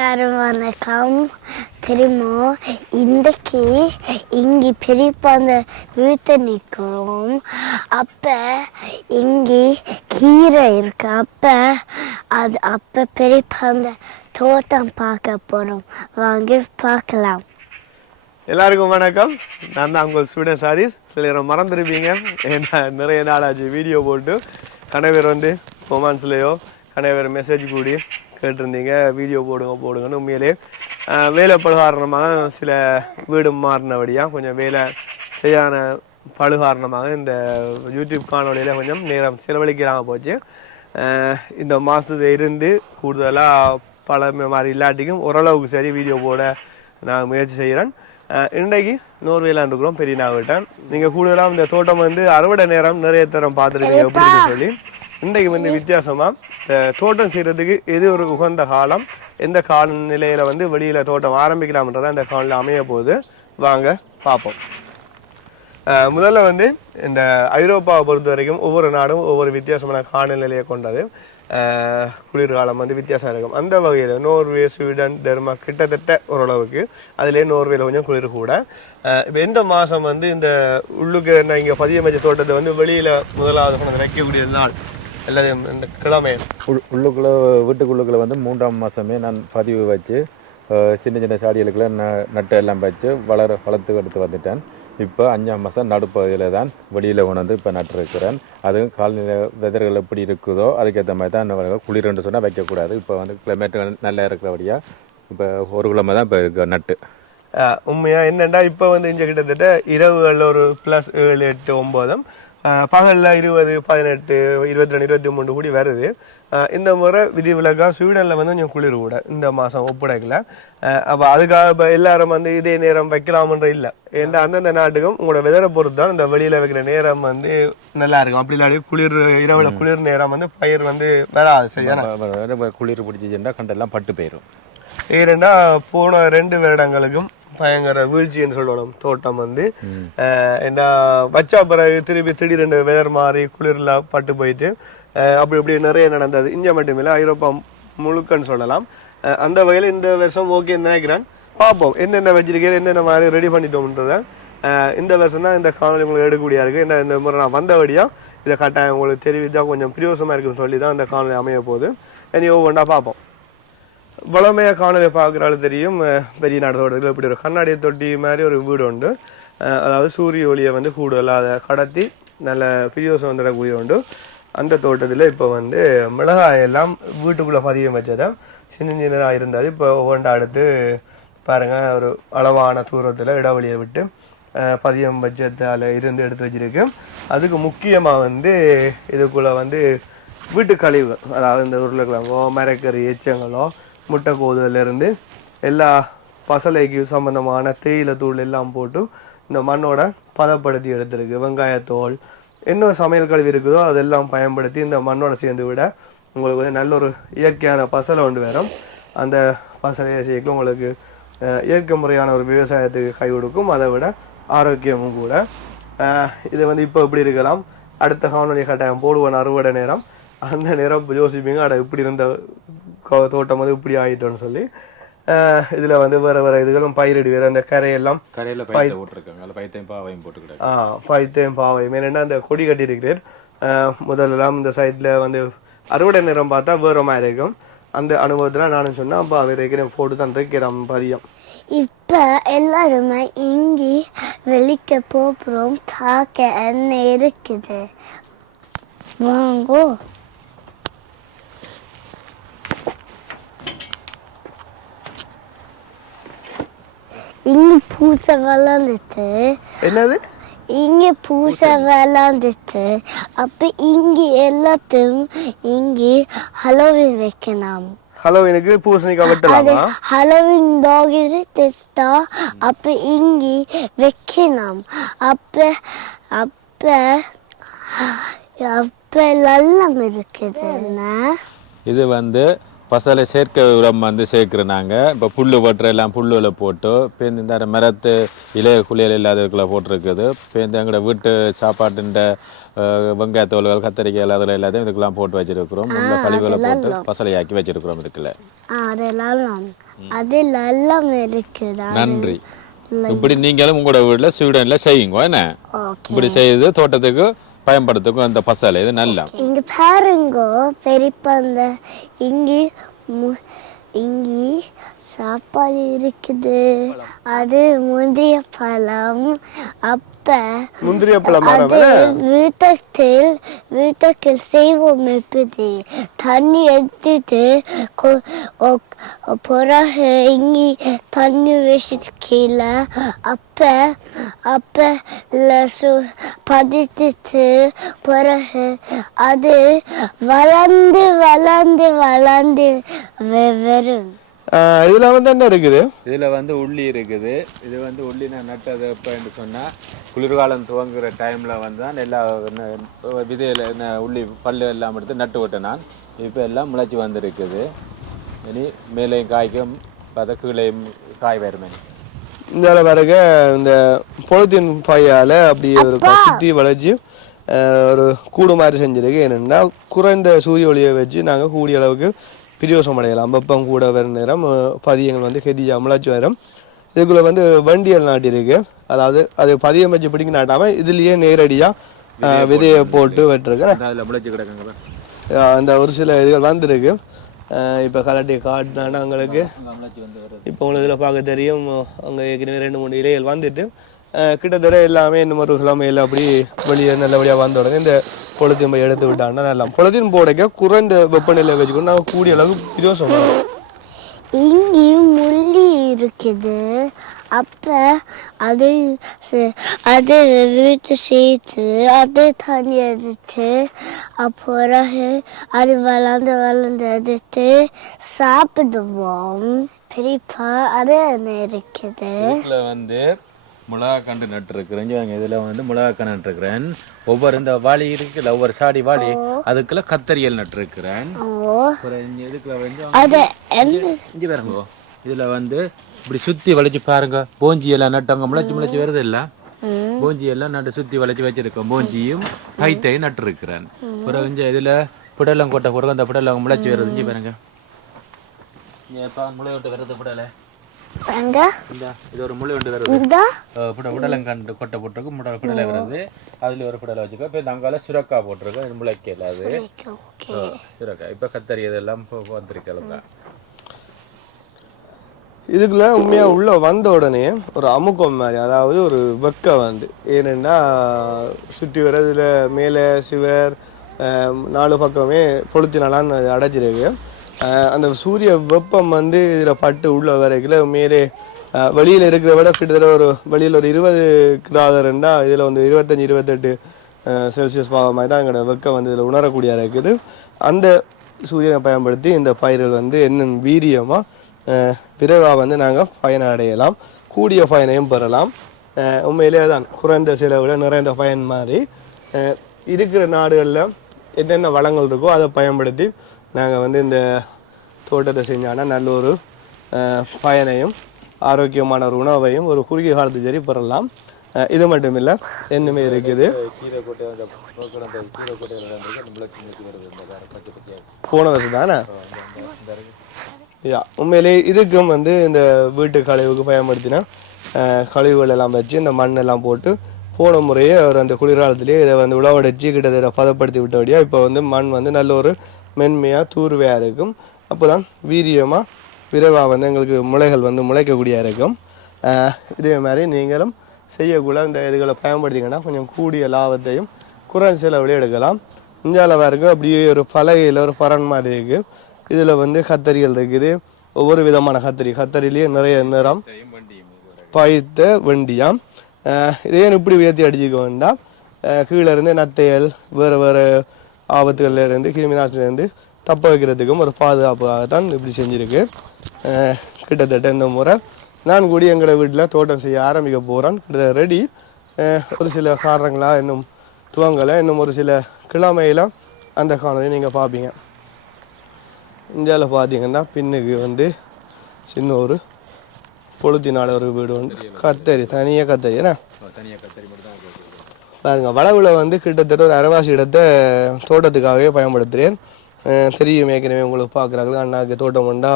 எல்லாரும் வணக்கம். தெரியுமா இன்றைக்கு இங்கே பெரியப்பா அந்த வீட்டை நிற்கிறோம். அப்போ இங்கே கீரை இருக்கு. அப்போ அது அப்போ பெரியப்பா அந்த தோட்டம் பார்க்க போகிறோம் வாங்க பார்க்கலாம். எல்லாருக்கும் வணக்கம். நான் தான் உங்கள் ஸ்டூடெண்ட் சாரீஸ். சில நேரம் மறந்துருப்பீங்க. ஏன்னா நிறைய நாள் ஆச்சு வீடியோ போட்டு. கணவர் வந்து கொமான்ஸ்லேயோ கணவர் மெசேஜ் கூடி கேட்டிருந்தீங்க. வீடியோ போடுங்க போடுங்கன்னு உண்மையிலே வேலை பழு காரணமாக சில வீடு மாறினபடியாக கொஞ்சம் வேலை செய்யான பழு காரணமாக இந்த யூடியூப் காணொலியில் கொஞ்சம் நேரம் செலவழிக்கிறாங்க போச்சு. இந்த மாதத்துல இருந்து கூடுதலாக பல மாதிரி இல்லாட்டிக்கும் ஓரளவுக்கு சரி வீடியோ போட நான் முயற்சி செய்கிறேன் இன்றைக்கு நோர்வேல இருக்கிறோம் பெரிய நாவிட்டேன் நீங்கள் கூடுதலாக இந்த தோட்டம் வந்து அறுவடை நேரம் நிறைய தரம் பார்த்துருக்கீங்க அப்படின்னு சொல்லி. இன்றைக்கு வந்து வித்தியாசமாக தோட்டம் செய்கிறதுக்கு எது ஒரு உகந்த காலம் எந்த கால நிலையில் வந்து வெளியில் தோட்டம் ஆரம்பிக்கலாம்ன்றதான் இந்த காலில் அமைய போகுது. வாங்க பார்ப்போம் முதல்ல வந்து இந்த ஐரோப்பாவை பொறுத்த வரைக்கும் ஒவ்வொரு நாடும் ஒவ்வொரு வித்தியாசமான காலநிலையை கொண்டது. குளிர்காலம் வந்து வித்தியாசம் இருக்கும். அந்த வகையில் நோர்வே ஸ்வீடன் டென்மார்க் கிட்டத்தட்ட ஓரளவுக்கு அதுலேயே நோர்வேல கொஞ்சம் குளிர் கூட. இப்ப எந்த மாதம் வந்து இந்த உள்ளுக்கு நான் இங்கே பதியம் வச்ச தோட்டத்தை வந்து வெளியில் முதலாவது வைக்கக்கூடிய நாள் எல்லாத்தையும் இந்த கிழமை. உள் உள்ளுக்குள்ளே வீட்டுக்குள்ளுக்குள்ள வந்து மூன்றாம் மாதமே நான் பதிவு வச்சு சின்ன சின்ன சாடிகளுக்குள்ள ந நட்டு எல்லாம் வச்சு வளர வளர்த்து எடுத்து வந்துட்டேன். இப்போ அஞ்சாம் மாதம் நடுப்பகுதியில் தான் வெளியில் கொண்டு இப்போ நட்டுருக்கிறேன். அதுவும் கால்நிலை வெதர்கள் எப்படி இருக்குதோ அதுக்கேற்ற மாதிரி தான் குளிர்னு சொன்னால் வைக்கக்கூடாது. இப்போ வந்து கிளைமேட் நல்லா இருக்கிறபடியா இப்போ ஒரு கிழமை தான் இப்போ இருக்கு நட்டு. ஆஹ் உண்மையா என்னண்டா இப்போ வந்து இங்க கிட்டத்தட்ட இரவுகளில் ஒரு ப்ளஸ் ஏழு எட்டு ஒன்பதும் ஆஹ் பகல்ல இருபது பதினெட்டு இருபத்தி ரெண்டு இருபத்தி மூணு கூடி வருது. இந்த முறை விதிவிலக்கா ஸ்வீடன்ல வந்து கொஞ்சம் குளிர் கூட இந்த மாசம் ஒப்படைக்கல. அப்ப அதுக்காக இப்ப எல்லாரும் வந்து இதே நேரம் வைக்கலாம்ன்ற இல்ல. ஏன்னா அந்தந்த நாட்டுக்கும் உங்களோட வெதரை பொறுத்து தான் இந்த வெளியில வைக்கிற நேரம் வந்து நல்லா இருக்கும். அப்படி இல்லாட்டி குளிர் இரவுல குளிர் நேரம் வந்து பயிர் வந்து வராது சரியான குளிர் பிடிச்சிச்சுன்னா கண்டெல்லாம் பட்டு போயிடும் ஏன்னா போன ரெண்டு வருடங்களுக்கும் பயங்கர வீழ்ச்சின்னு சொல்லணும் தோட்டம் வந்து. என்ன வச்சா பிறகு திருப்பி திடீரெண்டு வெதர் மாறி குளிர்ல பட்டு போயிட்டு அப்படி இப்படி நிறைய நடந்தது. இந்தியா மட்டுமில்லை ஐரோப்பா முழுக்கன்னு சொல்லலாம். அந்த வகையில் இந்த வருஷம் ஓகேன்னு நினைக்கிறேன். பார்ப்போம் என்னென்ன வச்சிருக்கேன் என்னென்ன மாதிரி ரெடி பண்ணிட்டோம்ன்றத. இந்த வருஷம் தான் இந்த காணொலி உங்களுக்கு எடுக்கக்கூடியா இருக்கு. என்ன இந்த முறை நான் வந்தபடியா இதை கட்டாயம் உங்களுக்கு தெரிவித்தா கொஞ்சம் பிரியோசமா இருக்குன்னு சொல்லி தான் இந்த காணொலி அமைய போகுது இனி ஒவ்வொன்றா பார்ப்போம். வளமையாக காணொலி பார்க்குறாலும் தெரியும். பெரிய நாடகத்தில் இப்படி ஒரு கண்ணாடி தொட்டி மாதிரி ஒரு வீடு உண்டு. அதாவது சூரிய ஒளியை வந்து கூடுதலாக அதை கடத்தி நல்ல பிரியோசம் வந்துடக்கூடிய உண்டு. அந்த தோட்டத்தில் இப்போ வந்து மிளகாய் எல்லாம் வீட்டுக்குள்ளே பதியம் வச்சதான் சின்ன சின்னதாக இருந்தது இப்போ ஒவ்வொன்றா அடுத்து பாருங்கள் ஒரு அளவான தூரத்தில் இடைவெளியை விட்டு பதியம் வச்சதால் இருந்து எடுத்து வச்சிருக்கு. அதுக்கு முக்கியமாக வந்து இதுக்குள்ளே வந்து வீட்டு கழிவு அதாவது இந்த உருளைக்கிழங்கோ மரக்கறி எச்சங்களோ முட்டைக்கோதுலேருந்து எல்லா பசலைக்கு சம்பந்தமான தேயிலை தூள் எல்லாம் போட்டு இந்த மண்ணோட பதப்படுத்தி எடுத்திருக்கு. வெங்காயத்தோல் என்ன சமையல் கழிவு இருக்குதோ அதெல்லாம் பயன்படுத்தி இந்த மண்ணோட சேர்ந்து விட உங்களுக்கு வந்து நல்ல ஒரு இயற்கையான பசலை ஒன்று வரும் அந்த பசலையை சேர்க்க உங்களுக்கு இயற்கை முறையான ஒரு விவசாயத்துக்கு கை கொடுக்கும். அதை விட ஆரோக்கியமும் கூட. இது வந்து இப்போ இப்படி இருக்கலாம்? அடுத்த காணொலி கட்டாயம் போடுவேன் அறுவடை நேரம். அந்த நேரம் யோசிப்பீங்க. அட இப்படி இருந்த தோட்டம் வந்து இப்படி ஆயிட்டோன்னு சொல்லி அஹ், இதுல வந்து வேற வேற இதுகளும் பயிரிடு வேற அந்த கரையெல்லாம் கரையில் பயிற்சி போட்டிருக்காங்க. பைத்தையும் பாவையும் போட்டுக்கிட்டாங்க ஆ பைத்தையும் பாவையும். என்னென்னா அந்த கொடி கட்டியிருக்கிறேன். முதல்லலாம் இந்த சைடில் வந்து அறுவடை நேரம் பார்த்தா வேற மாதிரி இருக்கும். அந்த அனுபவத்தில் நானும் சொன்னேன் அப்போ அவர் இருக்கிறேன் போட்டு தான் இருக்கிறேன் பதியம். இப்போ எல்லாருமே இங்கே வெளிக்க போகிறோம் பார்க்க என்ன இருக்குது? வாங்கோ. இங்கே பூசை வளர்ந்துச்சு என்னது? இங்கே பூசை விளாண்டுச்சு அப்போ இங்கே எல்லாத்தையும் இங்கே ஹலோவின் வைக்கணும் ஹலோ எனக்கு பூசணிக்காய் வெட்டலாமா? ஹலோவின் டாக் டெஸ்டா அப்போ இங்கே வைக்கணும் அப்போ அப்போ அப்போ எல்லாம் இருக்குதுன்னா இது வந்து பசலை செயற்கை உரம் வந்து சேர்க்குறோம் நாங்கள் இப்போ புல் வெட்டுற எல்லாம் புல்லுகளை போட்டு இப்போ இந்த மரத்து இலைய குளியல் இல்லாததுக்குள்ள போட்டிருக்குது. இப்போ இந்த எங்களோட வீட்டு சாப்பாட்டுன்ற வெங்காயத்தோல்கள் கத்தரிக்காய் அதில் எல்லாத்தையும் இதுக்கெல்லாம் போட்டு வச்சிருக்கிறோம். உள்ள கழிவுகளை போட்டு பசலையாக்கி வச்சிருக்கிறோம் இதுக்குள்ள அதெல்லாம் இருக்குதா நன்றி. இப்படி நீங்களும் உங்களோட வீட்டில் ஸ்வீடனில் செய்யுங்க என்ன? இப்படி செய்து தோட்டத்துக்கு பயன்படுத்துக்கும் இந்த பசலை. இது நல்லா. இங்க பாருங்க பெரியப்பா அந்த இங்கே மு- இங்கே சாப்பாடு இருக்குது. அது முந்திய பழம் அப்ப முந்திரிய பழம் அது வீட்டத்தில் வீட்டுக்கு செய்வோம் எப்படி தண்ணி எடுத்துட்டு பிறகு இங்கே தண்ணி வச்சுட்டு கீழே அப்ப அப்ப லசு பதித்துட்டு பிறகு அது வளர்ந்து வளர்ந்து வளர்ந்து வரும் இதுல வந்து என்ன இருக்குது? இதில் வந்து உள்ளி இருக்குது. இது வந்து உள்ளி நான் நட்டது எப்போன்னு சொன்னால் குளிர்காலம் துவங்குற டைமில் வந்து தான் எல்லா விதையில ந- உள்ளி பல்லு எல்லாம் எடுத்து நட்டு விட்டேன் நான். இப்போ எல்லாம் முளைச்சி வந்திருக்குது. இனி மேலேயும் காய்க்கும் பார்த்தா கீழேயும் காய் வருமே இந்த பிறகு இந்த பொலித்தீன் பையால அப்படி ஒரு சுத்தி வளைச்சு ஆஹ் ஒரு கூடு மாதிரி செஞ்சிருக்கு. என்னன்னா குறைந்த சூரிய ஒளியை வச்சு நாங்க கூடிய அளவுக்கு பிரியோசம் அடையலாம் வெப்பம் கூட வர நேரம் பதியங்கள் வந்து கெதியா முளைச்சி வரும். இதுக்குள்ள வந்து வண்டியல் நாட்டிருக்கு. அதாவது அது பதியம் வச்சு பிடிக்க நாட்டாம இதுலயே நேரடியா ஆஹ் விதையை போட்டு வெட்டிருக்கு அதில் முளைச்சி கிடக்குங்க பாரு. ஆஹ் அந்த ஒரு சில இதுகள் வந்திருக்கு. இப்ப கலட்டி காட்டினாண்டா வந்து வருது இப்போ உங்களுக்கு இதில் பார்க்க தெரியும் அங்கே ஏற்கனவே ரெண்டு மூணு இலைகள் வந்துட்டு. கிட்டத்தட்ட எல்லாமே இன்னும் ஒரு கிழமையில் அப்படி வெளியே நல்லபடியாக வந்த உடனே இந்த போய் எடுத்து விட்டாங்கன்னா நல்லா பொழுத்தின் போடைக்க குறைந்த வெப்பநிலை வச்சுக்கணும். நாங்கள் கூடிய அளவுக்கு பிரியோசம் பண்ணுவோம் இங்கே முள்ளி இருக்குது. அப்ப அது ச- அது வீட்டு சேர்த்து அது தண்ணி எடுத்து அப்புறம் அது வளர்ந்து வளர்ந்து எடுத்து சாப்பிடுவோம். பெரியப்பா அது என்ன இருக்குது. வந்து மிளகா கண்டு நட்டுருக்குறேன் இதில் வந்து மிளகா கண்டு நட்டுருக்கிறேன். ஒவ்வொரு இந்த வாளி இருக்குல்ல ஒவ்வொரு சாடி வாளி அதுக்குள்ள கத்தரியல் நட்டுருக்கிறேன். இதுக்குள்ள வந்து இஞ்சி பாருங்க இதுல வந்து இப்படி சுத்தி வளைச்சு பாருங்க. போஞ்சி எல்லாம் நட்டவங்க முளைச்சு முளைச்சு வருது இல்ல? போஞ்சி எல்லாம் நட்டு சுத்தி வளைச்சு வச்சிருக்கோம். போஞ்சியும் கைத்தையும் நட்டு இருக்கிறேன் பிறகு இங்க இதுல புடலம் கொட்டை பிறகு அந்த புடலம் முளைச்சு வருது. இஞ்சி பாருங்க முளை விட்டு வருது புடலை. அங்க இந்த இது ஒரு முளை விட்டு வருது. இந்த? அஹ் புட புடலங்கண்டு கொட்டை போட்டிருக்கு முட புடலை வருது. அதுல ஒரு புடலை வச்சுக்கோ இப்போ இந்த அங்கால சுரக்காய் போட்டிருக்கு இது முளைக்கல அது. சுரக்காய் இப்போ கத்தரி இதெல்லாம் வந்திருக்கலாம் இதுக்குள்ள உண்மையா உள்ள வந்த உடனே ஒரு அமுக்கம் மாதிரி அதாவது ஒரு வெக்க வந்து. ஏனென்னா சுற்றி வர இதுல மேலே சிவர் ஆஹ், நாலு பக்கமே பொழுத்தினாலான்னு அது அடைச்சிருக்கு ஆஹ், அந்த சூரிய வெப்பம் வந்து இதில் பட்டு உள்ள வரைக்குள்ள மேலே வெளியில் இருக்கிற விட கிட்டத்தட்ட ஒரு வெளியில் ஒரு இருபது கிராதார இருந்தால் இதில் வந்து இருபத்தஞ்சி இருபத்தெட்டு செல்சியஸ் பாவம் மாதிரி தான் எங்களோட வெக்கம் வந்து இதில் உணரக்கூடிய இருக்குது. அந்த சூரியனை பயன்படுத்தி இந்த பயிர்கள் வந்து என்னென்ன வீரியமாக விரைவாக வந்து நாங்கள் பயனடையலாம் கூடிய பயனையும் பெறலாம். உண்மையிலே தான் குறைந்த செலவில் நிறைந்த பயன் மாதிரி. இருக்கிற நாடுகளில் என்னென்ன வளங்கள் இருக்கோ அதை பயன்படுத்தி நாங்கள் வந்து இந்த தோட்டத்தை செஞ்சாங்கன்னா நல்ல ஒரு பயனையும் ஆரோக்கியமான ஒரு உணவையும் ஒரு குறுகிய காலத்து சரி பெறலாம். இது மட்டும் இல்லை என்னமே இருக்குது. போன வருஷம் தானே யா உண்மையிலே இதுக்கும் வந்து இந்த வீட்டு கழிவுக்கு பயன்படுத்தினா கழிவுகள் எல்லாம் வச்சு இந்த மண்ணெல்லாம் போட்டு போன முறையே அவர் அந்த குளிர்காலத்திலேயே இதை வந்து உழவடைச்சு கிட்டத்தட்ட பதப்படுத்தி விட்டபடியா இப்போ வந்து மண் வந்து நல்ல ஒரு மென்மையாக தூர்வையாக இருக்கும். அப்போ தான் வீரியமாக விரைவாக வந்து எங்களுக்கு முளைகள் வந்து முளைக்கக்கூடிய இருக்கும். இதே மாதிரி நீங்களும் செய்யக்குள்ள இந்த இதுகளை பயன்படுத்திங்கன்னா கொஞ்சம் கூடிய லாபத்தையும் குறைஞ்ச செலவுலேயே எடுக்கலாம். இஞ்சாலவாக இருக்குது அப்படியே ஒரு பலகையில் ஒரு பரன் மாதிரி இருக்குது இதில் வந்து கத்தரிகள் இருக்குது. ஒவ்வொரு விதமான கத்தரி. கத்தரிலேயே நிறைய நிறம் பயித்த வெண்டியாம். இதே இப்படி உயர்த்தி அடிச்சுக்க வேண்டாம். கீழே இருந்து நத்தையல் வேறு வேறு ஆபத்துகள்லேருந்து கிருமி நாசினில தப்ப வைக்கிறதுக்கும் ஒரு பாதுகாப்பாக தான் இப்படி செஞ்சுருக்கு. அஹ் கிட்டத்தட்ட இந்த முறை நான் கூடி எங்களோட வீட்டில் தோட்டம் செய்ய ஆரம்பிக்க போகிறேன் கிட்டத்தட்ட ரெடி ஒரு சில காரணங்களாக இன்னும் துவங்கலை. இன்னும் ஒரு சில கிழமையில் அந்த காணொலி நீங்கள் பார்ப்பீங்க இந்தியாவில் பார்த்தீங்கன்னா பின்னுக்கு வந்து சின்ன ஒரு பொழுத்தினால ஒரு வீடு வந்து கத்தரி தனியாக கத்தரி என்ன? பாருங்கள் பாருங்க வளவில் வந்து கிட்டத்தட்ட ஒரு அரைவாசி இடத்தை தோட்டத்துக்காகவே பயன்படுத்துகிறேன் தெரியும் ஏற்கனவே உங்களுக்கு பார்க்குறாங்க அண்ணாக்கு தோட்டம் கொண்டா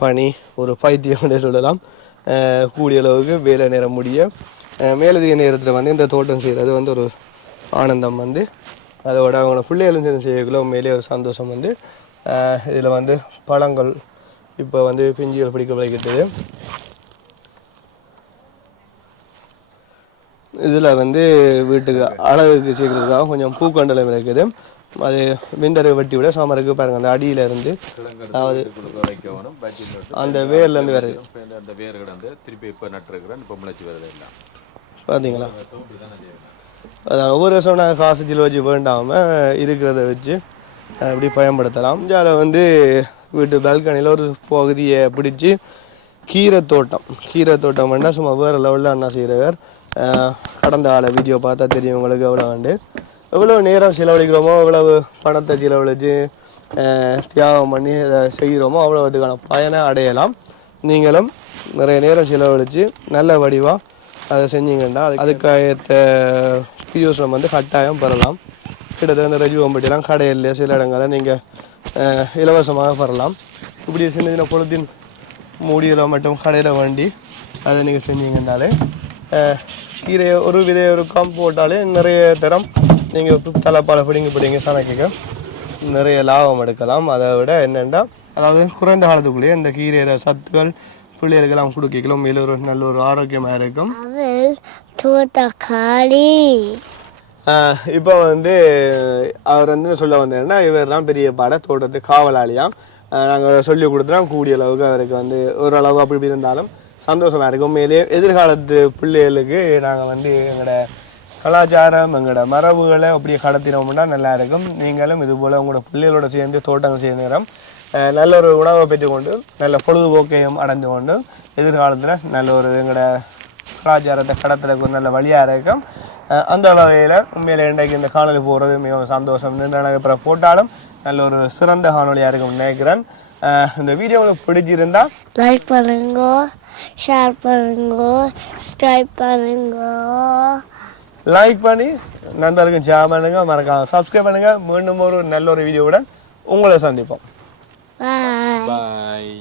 பனி ஒரு பைத்தியம் சொல்லலாம். கூடிய அளவுக்கு வேலை நேரம் முடிய மேலதிக நேரத்தில் வந்து இந்த தோட்டம் செய்கிறது வந்து ஒரு ஆனந்தம் வந்து அதோட அவங்களோட பிள்ளைகளும் சேர்ந்து செய்யக்குள்ள உண்மையிலே ஒரு சந்தோஷம் வந்து இதில் வந்து பழங்கள் இப்போ வந்து பிஞ்சுகள் பிடிக்க வைக்கிட்டது இதில் வந்து வீட்டுக்கு அழகுக்கு சேர்க்கறதுக்காக கொஞ்சம் பூக்கண்டலம் இருக்குது. அது விண்டரை வெட்டி விட சாமருக்கு பாருங்க அந்த அடியில இருந்து. நட்டு அந்த வேர்ல இருந்து வருது அந்த வேர் கிடந்து திருப்பி இப்போ நட்டுருக்குறேன் இப்போ முளைச்சி வருது எல்லாம். பார்த்தீங்களா அதான் ஒவ்வொரு வருஷம் நாங்கள் காசு சில வச்சு வேண்டாமல் இருக்கிறத வச்சு அஹ், இப்படி பயன்படுத்தலாம். இந்தியாவில் வந்து வீட்டு பால்கனியில் ஒரு பகுதியை பிடிச்சி கீரை தோட்டம். கீரை தோட்டம் வேண்டாம் சும்மா வேறு லெவலில் அண்ணா செய்கிறவர் கடந்த ஆள வீடியோ பார்த்தா தெரியும் உங்களுக்கு எவ்வளோ வந்து எவ்வளோ நேரம் செலவழிக்கிறோமோ எவ்வளவு பணத்தை செலவழித்து தியாகம் பண்ணி அதை செய்கிறோமோ அவ்வளோ அதுக்கான பயனை அடையலாம். நீங்களும் நிறைய நேரம் செலவழித்து நல்ல வடிவாக அதை செஞ்சீங்கன்னா அது அதுக்காக பியூஸ் வந்து கட்டாயம் பெறலாம். கிட்டத்தட்ட இந்த ரஜுவம்பட்டிலாம் கடையில் சில இடங்களில் நீங்கள் இலவசமாக பெறலாம். இப்படி சின்ன சின்ன பொழுதின் மூடியில் மட்டும் கடையில் வண்டி அதை நீங்கள் செஞ்சீங்கன்னாலே கீரையை ஒரு விதையை ஒரு காம்பு போட்டாலே நிறைய தரம் நீங்கள் தலைப்பாலை பிடிங்கி பிடிங்கி சமைக்க நிறைய லாபம் எடுக்கலாம். அதை விட என்னென்னா அதாவது குறைந்த காலத்துக்குள்ளேயே இந்த கீரையில சத்துக்கள் பிள்ளைகளுக்கெல்லாம் கொடுக்கலாம் மேலும் ஒரு நல்ல ஒரு ஆரோக்கியமாக இருக்கும். தோட்டக்காளி. இப்போ வந்து அவர் வந்து சொல்ல வந்தேன்னா இவர் தான் பெரிய பாட தோட்டத்து காவலாளியாம் நாங்கள் சொல்லி கொடுத்துறோம். கூடிய அளவுக்கு அவருக்கு வந்து ஓரளவு அப்படி இருந்தாலும் சந்தோஷமா இருக்கும். உண்மையிலேயே எதிர்காலத்து பிள்ளைகளுக்கு நாங்கள் வந்து எங்களோட கலாச்சாரம் எங்களோட மரபுகளை அப்படியே கடத்தினோம்னா நல்லா இருக்கும். நீங்களும் இது போல் உங்களோட பிள்ளைகளோட சேர்ந்து தோட்டங்கள் செய்ய நேரம் நல்ல ஒரு உணவை பெற்றுக்கொண்டு நல்ல பொழுதுபோக்கையும் அடைந்து கொண்டு எதிர்காலத்தில் நல்ல ஒரு எங்களோட கலாச்சாரத்தை கடத்துறதுக்கு ஒரு நல்ல வழியாக இருக்கும். அந்த வகையில் உண்மையில இன்றைக்கு இந்த காணொளி போகிறது மிகவும் சந்தோஷம். நின்று போட்டாலும் நல்ல ஒரு சிறந்த காணொளியாக இருக்கும் நினைக்கிறேன். இந்த வீடியோ உங்களுக்கு பிடிச்சிருந்தா லைக் பண்ணுங்க ஷேர் பண்ணுங்க சப்ஸ்கிரைப் பண்ணுங்க. லைக் பண்ணி நண்பர்களுக்கும் ஷேர் பண்ணுங்க மறக்காம சப்ஸ்கிரைப் பண்ணுங்க. மீண்டும் ஒரு நல்ல ஒரு வீடியோவுடன் உங்களை சந்திப்போம். பாய் பாய்